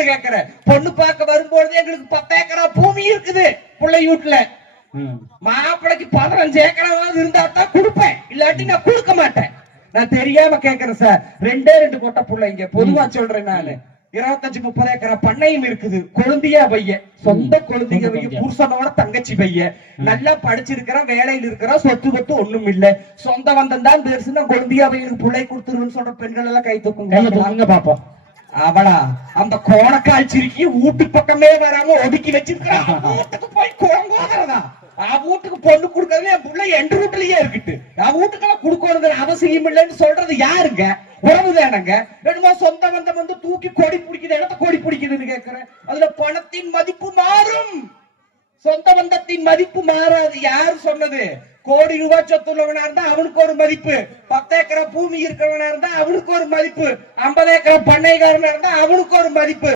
கேக்குற பொண்ணு பார்க்க வரும்போது எங்களுக்கு 10 ஏக்கரா பூமி இருக்குது பிள்ளை வீட்டுல. மாப்பிளைக்கு 15 ஏக்கராவது இருந்தா தான் கொடுப்பேன், இல்லாட்டி நான் கொடுக்க மாட்டேன். நான் தெரியாம கேக்குறேன் சார். 2 கொட்டை பிள்ளைங்க. பொதுவா சொல்றேன் நானு. 25-30 ஏக்கரா பண்ணையும் இருக்குது. கொழுந்தியா பையன், சொந்த கொழுந்திய பையன், புருஷனோட தங்கச்சி பையன், நல்லா படிச்சிருக்கிறான், வேலையில் இருக்கிறான், சொத்து பத்து ஒண்ணும் இல்ல. சொந்த வந்தம் தான் பெருசுன்னா கொழுந்தியா பையனுக்கு பிள்ளை கொடுத்துருன்னு சொல்ற பெண்கள் எல்லாம் கை தூக்குங்க பாப்போம். அவளா அந்த கோணக்கால் சிரிக்கி வீட்டு பக்கமே வராம ஒதுக்கி வச்சிருக்கான். வீட்டுக்கு போய் குழம்போகிறதா? வீட்டுக்கு பொண்ணு கொடுக்கறதுல என் பிள்ளை என் வீட்டுலயே இருக்கட்டு. வீட்டுக்கெல்லாம் கொடுக்கறது அவசியம் இல்லைன்னு சொல்றது யாருங்க? உறவுதானங்க. என்னமோ சொந்த பந்தம் வந்து தூக்கி கொடி பிடிக்குது, இடத்த கொடி பிடிக்குதுன்னு கேக்குறேன். அதுல பணத்தின் மதிப்பு மாறும், சொந்த பந்தத்தின் மதிப்பு மாறாது. யாரு சொன்னது? கோடி ரூபாய் சொத்துள்ளவனா இருந்தா அவனுக்கு ஒரு மதிப்பு, 10 ஏக்கரா பூமி இருக்கிறவனா இருந்தா அவனுக்கு ஒரு மதிப்பு, 50 ஏக்கரா பண்ணைக்காரனா இருந்தா அவனுக்கு ஒரு மதிப்பு.